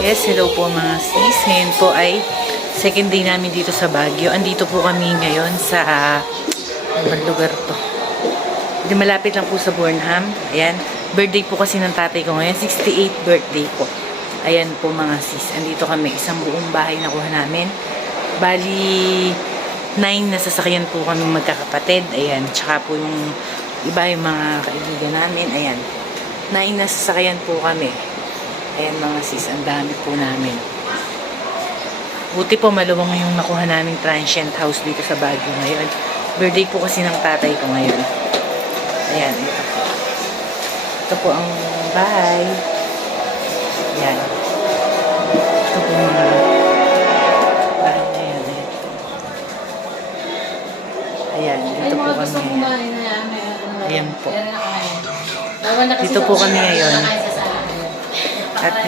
Yes, hello po mga sis. Ngayon po ay second day namin dito sa Baguio. Andito po kami ngayon sa anong lugar to. Di malapit lang po sa Burnham. Ayan. Birthday po kasi ng tatay ko ngayon. 68th birthday po. Ayan po mga sis. Andito kami. Isang buong bahay nakuha namin. Bali, 9 na sasakyan po kami magkakapatid. Ayan. Tsaka po yung iba yung mga kaibigan namin. Ayan. 9 na sasakyan po kami. Ayan mga sis, ang dami po namin. Buti po maluwang yung nakuha naming transient house dito sa Baguio ngayon. Birthday po kasi ng tatay ko ngayon. Ayan, ito po. Ito po ang bahay. Ayan. Ito po mga bahay na yan. Ayan, dito po kami. Ayan po. Dito po kami ngayon. At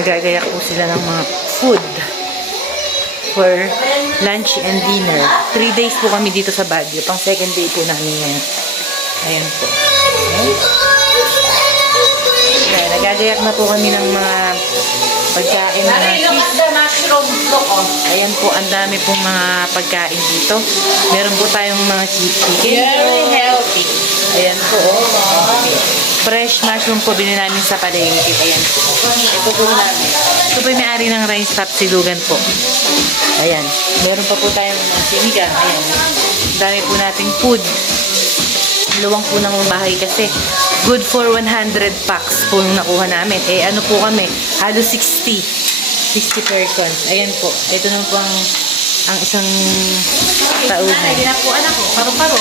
nagagayak po sila ng mga food for lunch and dinner. 3 days po kami dito sa Baguio. Pang second day po namin yan. Ayan po. Ayan, nagagayak na po kami ng mga pagkain na ayan po, ang dami pong mga pagkain dito. Meron po tayong mga chicken. Very healthy. Ayan po. Fresh mushroom po binili namin sa palengke. Ayan po. Ito po namin. Ito po yung may-ari ng rice top silugan po. Ayan. Meron pa po tayong sinigang. Ayan. Dami po nating food. Luwang po ng bahay kasi good for 100 packs po yung nakuha namin. Eh ano po kami? Halos 60 persons. Ayan po. Ito naman po ang isang tauhan. Hindi na po anak ko. Paro-paro.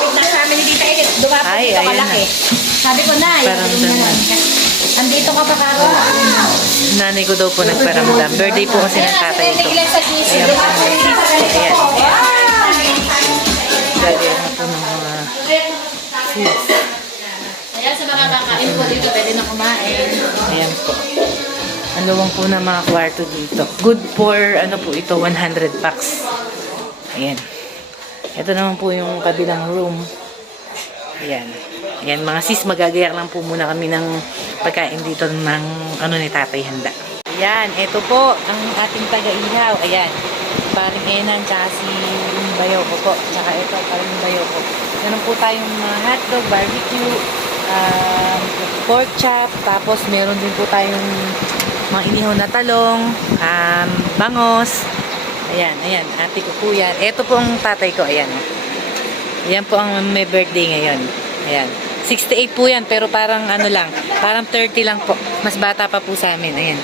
Wait na sa amin ni Tita Edith. Dumapo Ay, dito ayan kalaki. Sabi ko na, Parang naman. andito ka pa karo. Nanay ko daw po nagparamdam. Birthday po kasi ng tatay ito. Ayan po. Ayan. Gagawin na po ng mga foods. Ayan, sa mga kakain po dito, pwede na kumain. Ayan po. Ang luwang po ng mga kwarto dito. Good for, ano po ito, 100 packs. Ayan. Ito naman po yung kabilang room. Ayan. Ayan, mga sis, magagayak lang po muna kami ng pagkain dito ng ano ni tatay handa. Ayan, ito po ang ating taga-ihaw. Ayan. Paring Enan, tsaka si bayaw ko po. Tsaka ito, paring bayaw ko. Meron po tayong hotdog, barbecue, pork chop, tapos meron din po tayong mga inihaw na talong, bangos. Ayan, ayan, ate ko po yan. Ito po ang tatay ko, ayan. Ayan po ang may birthday ngayon. Ayan. 68 po yan, pero parang ano lang, parang 30 lang po. Mas bata pa po sa amin, ayan.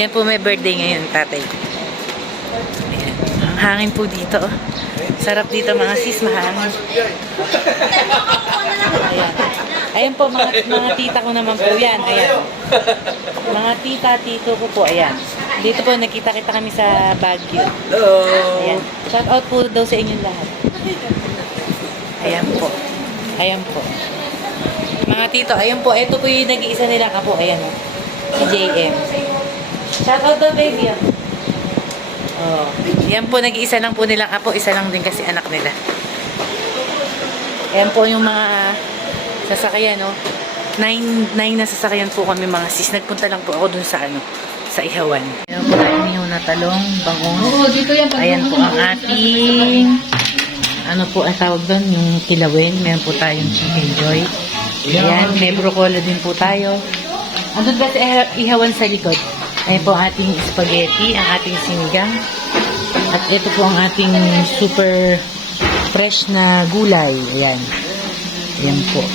Yan po may birthday ngayon, tatay ko. Ayan. Ang hangin po dito, oh. Sarap dito mga sis, mahangin. Ayan. Ayan po, mga tita ko naman po yan. Ayan. Mga tita, tito ko po. Ayan. Dito po, nakita-kita kami sa Baguio. Hello! Ayan. Shout out po daw sa inyong lahat. Ayan po. Ayan po. Mga tito, ayan po. Ito po yung nag-iisa nilang apo. Ayan o. Si JM. Shout out daw, baby. Oh. Ayan po, nag-iisa lang po nilang apo. Isa lang din kasi anak nila. Ayan po yung mga sasakyan, no? 9 na sasakyan po kami mga sis. Nagpunta lang po ako dun sa ano, sa Ihawan. Ayan po tayo niyo na talong, bangon. Oo, dito yan. Ayan po ang ating ano po ang tawag doon, yung kilawin. Meron po tayong chicken joy. Ayan, may broccoli din po tayo. Andun ba sa Ihawan sa likod? Ayan po ang ating spaghetti, ang ating sinigang. At ito po ang ating super fresh na gulay. Ayan. Ayan po.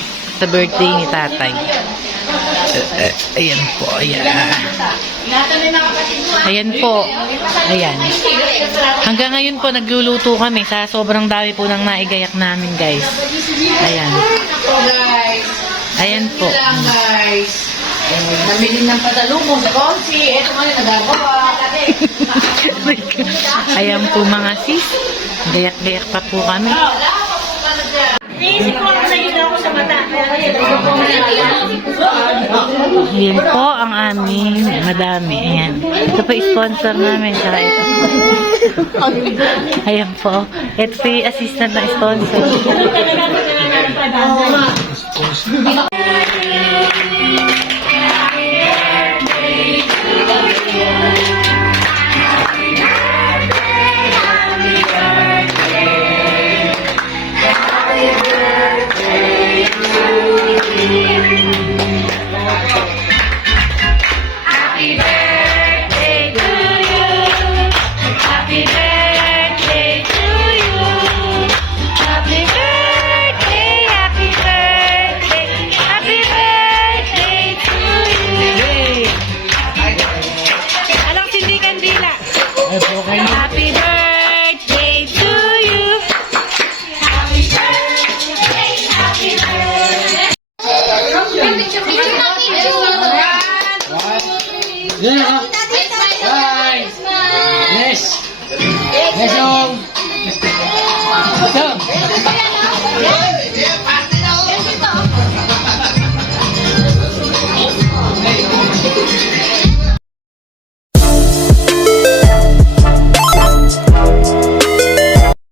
Sa birthday ni tatay. Ayan po. Ayan. Ayan po. Ayan. Hanggang ngayon po nagluluto kami sa sobrang dami po ng naigayak namin guys. Ayan. Ayan po. Namili ng padalubong sa konsi. Ito nga yung nagagawa. Ayan po mga sis. Gayak-gayak pa po kami. Yan po ang aming madami. Ayan. Ito po sponsor namin. Saka ito po. Ayan po. Ito po yung assistant na sponsor. So,